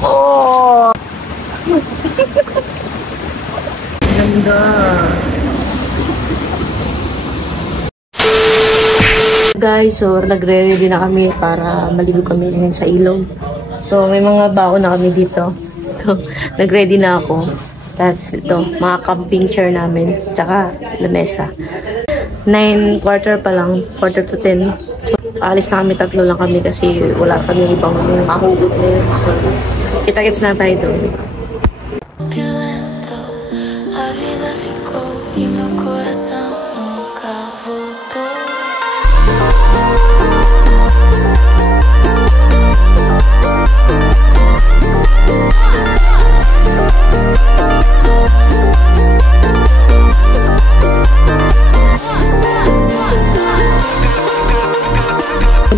Oh! Ganda. Guys, so nagre-ready na kami para maligo kami sa ilog. So may mga baon na kami dito. So, nag-ready na ako. Tapos ito, mga camping chair namin. Tsaka lamesa. 9:15 pa lang. 9:45 to 10. So, alis na kami. 3 lang kami kasi wala kami ibang mahugot na yun. So, kita-kits na tayo doon.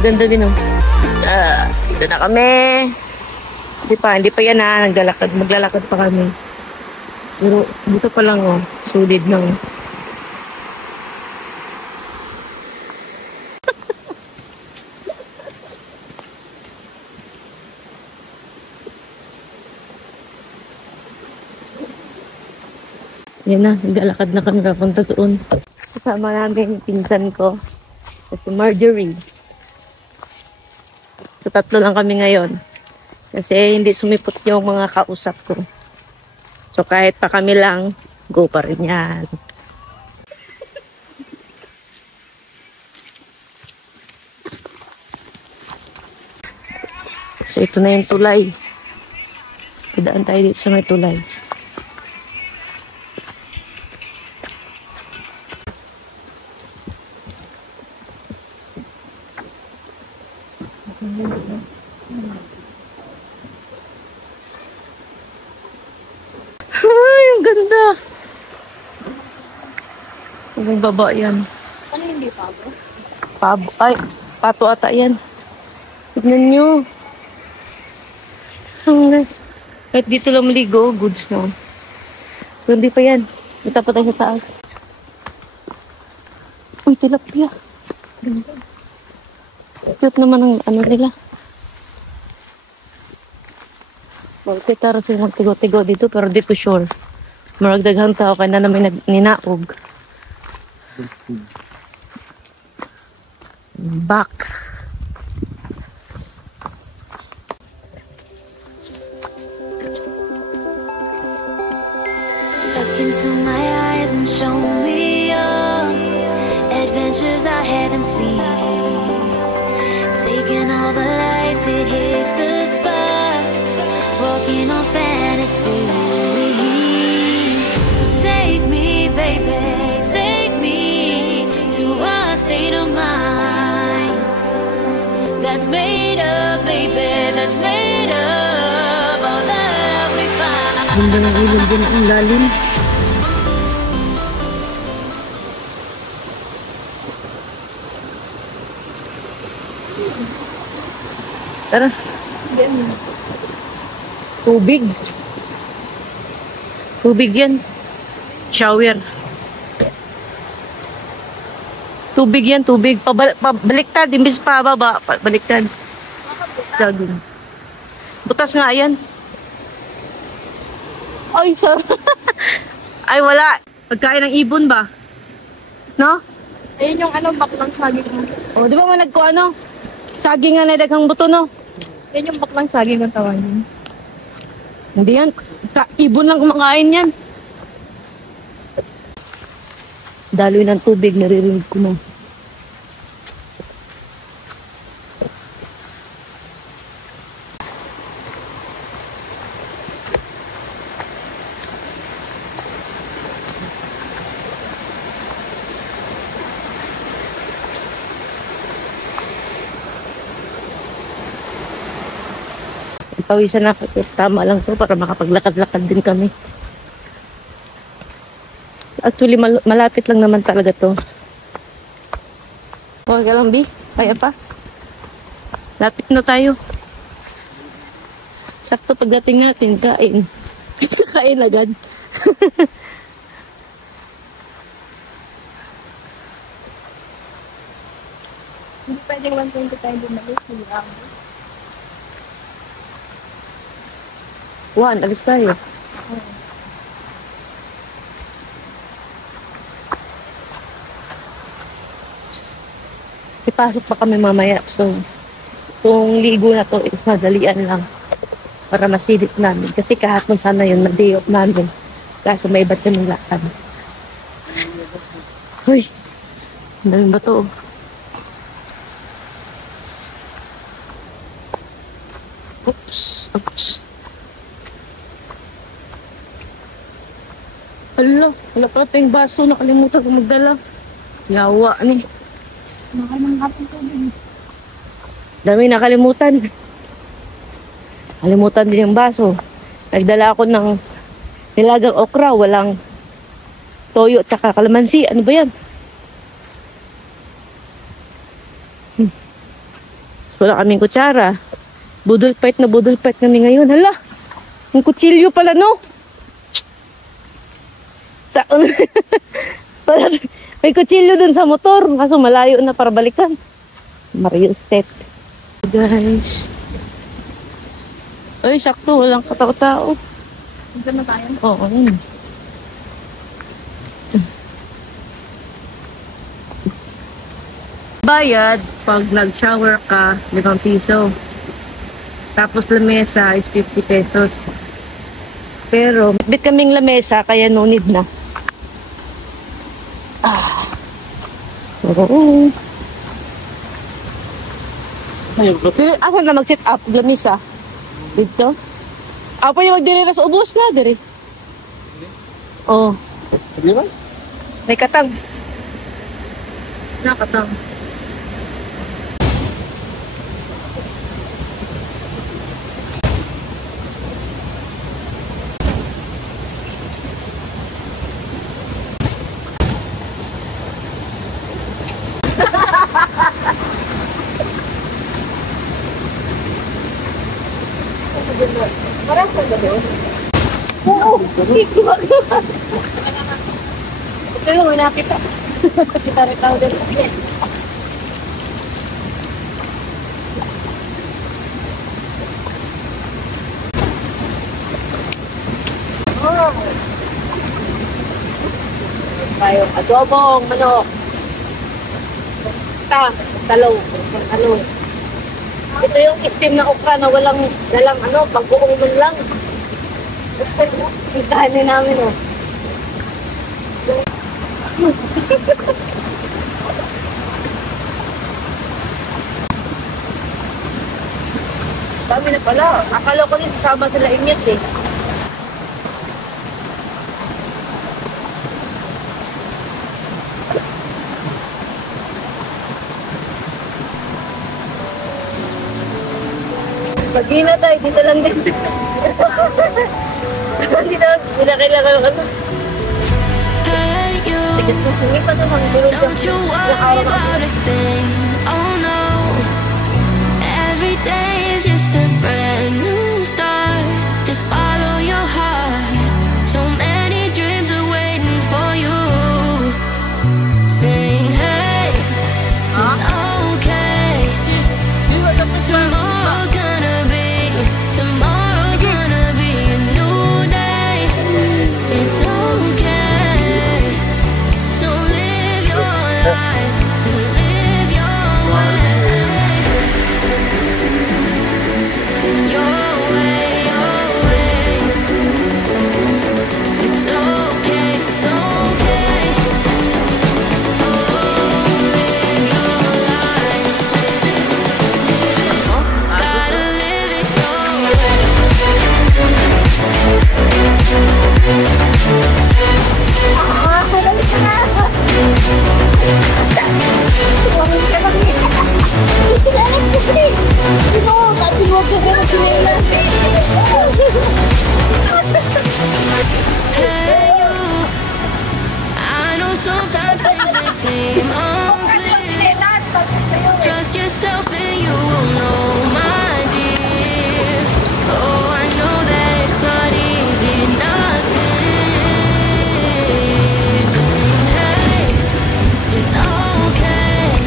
Ganda din, oh. Dito na kami. Hindi pa yan, ha. Maglalakad pa kami. Pero dito pa lang, oh. Solid na, oh. Yan na, maglalakad na kami papunta doon. Kasama namin yung pinsan ko. Kasi Marjorie. So, 3 lang kami ngayon. Kasi hindi sumipot yung mga kausap ko. So, kahit pa kami lang, go pa rin yan. So, ito na yung tulay. Padaan tayo dito sa may tulay. Ay, ang ganda. Ang baba yan. Ano hindi pabo? Pabo. Ay, pato ata yan. Tignan nyo. Kahit dito lang maligo, goods na. Pero hindi pa yan. Kita pa tayo sa taas. Uy, tilapia. Ganda. Cute naman ang ano nila. Kita rin sila magtigo-tigo dito, pero di ko sure. Maragdaghang tao kaya na namin ninaog. Back. Look into my eyes and show me your adventures I haven't seen. Taking all the life, it hits the spot. Walking on fantasy. So take me, baby, take me to a state of mind that's made up, baby, that's made up all that we find. Ganda ng ilog din ang lalim. Tara. Tubig. Tubig yan. Shower. Tubig yan, tubig. Pabaliktad, imbis pa baba. Baliktad. Jogging. Butas nga yan. Ay, sorry. Ay, wala. Pagkain ng ibon ba? No? Ayun yung ano, baklang saging mo. O, di ba manag ko ano? Saging nga na daghang buto, no? Yan yung baklang saging ng tawagin. Hindi yan. Ibon lang kumakain yan. Daloy ng tubig, naririnig ko na. Pawisan na ako. Tama lang to para makapaglakad-lakad din kami. Actually, malapit lang naman talaga to. Okay ka lang, B? Kaya pa? Lapit na tayo. Sakto pagdating natin, kain. Kain agad. Hindi pwedeng 120 tayo bumalik. Juan, alis tayo. Ipasok pa kami mamaya. So, itong ligo na to is madalian lang para masilip namin. Kasi kahapon sana yun, na-day off namin. Kaso may iba't kaming lakad. Hoy! Ang daming bato. Oops! Oops! Wala pala tayong baso. Nakalimutan ko magdala. Yawa ni. Nakamanghapon ko din. Dami nakalimutan. Kalimutan din yung baso. Nagdala ako ng nilagang okra. Walang toyo at saka kalamansi. Ano ba yan? Wala kaming kutsara. Budol fight kami ngayon. Hala! Yung kutsilyo pala, no? Sa may kutsilyo dun sa motor. Kaso malayo na para balikan. Mario set. Guys. Ay, sakto. Walang katao-tao. Dito na tayo. Oo. Bayad pag nag-shower ka, 5 piso. Tapos lamesa is 50 pesos. Pero, bit kaming lamesa, kaya no need na. Oo. Asan na mag-sit up? Lamesa. Dito? Ako yung magdiri sa ubos na, diri. Oo. Di ba? May katang. Nakatang. Parang saan ba doon? Oo! Pero lang, nakita. Kita rin tao din. Oh! Tayo, adobong manok. Talong. Ito yung steam na okra na walang dalang pagbuong man lang. Ikahan din namin, oh. Dami na pala. Akala ko rin sama sila init, eh. Mag-ina tayo, dito lang din. Hindi na kailangan Hey, you, Sige, susungi pa naman. don't you worry about a thing. Oh no, every day is just a brand new start. Just follow your heart. So many dreams are waiting for you. Sing, hey, it's okay. Tomorrow's gonna be a new day. It's okay. So live your life and live your way. Your way, your way. It's okay, it's okay. Oh, live your life. Gotta live it your way. Hey you, I know sometimes things may seem unclear. Trust yourself and you will know, my dear. Oh, I know that it's not easy, nothing. So hey, it's okay.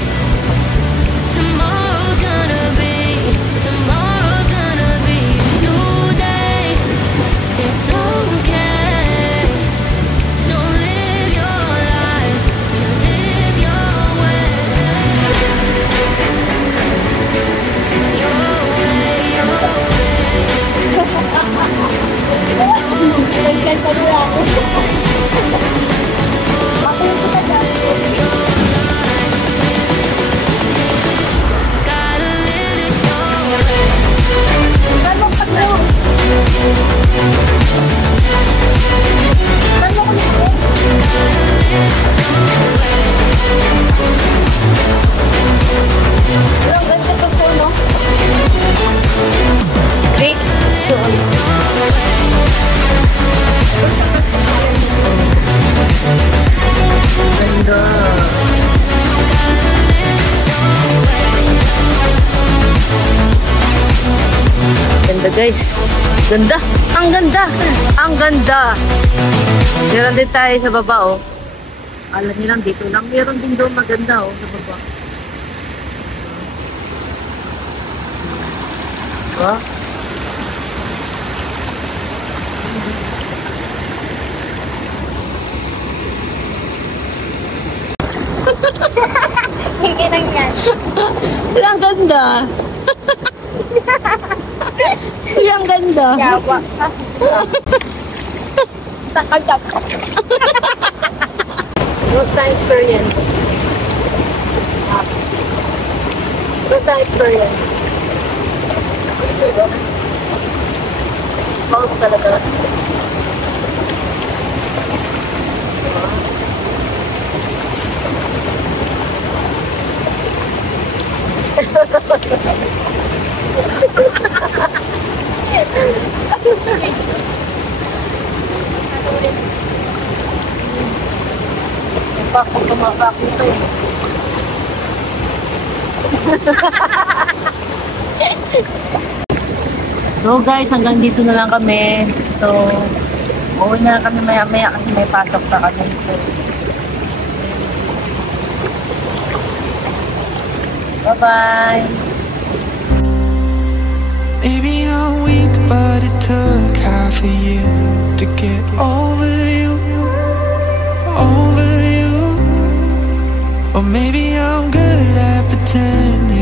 Tomorrow's gonna be a new day. ganda guys. Ganda. Ang ganda. Ang ganda. Meron din tayo sa baba oh. Alam niyo lang dito lang. Meron din doon maganda oh sa baba. Diba? Hindi lang yan. Ang ganda. Ang ganda. Yawa ka. Sakagap. What's the experience? What's the experience? Wow talaga. Bakit kumakakit ito eh. So guys, hanggang dito na lang kami. So, uuwi na lang kami maya-maya kasi may pasok pa kami. So, bye-bye! Maybe I'm weak, but it took half a year to get over you, over you. Or maybe I'm good at pretending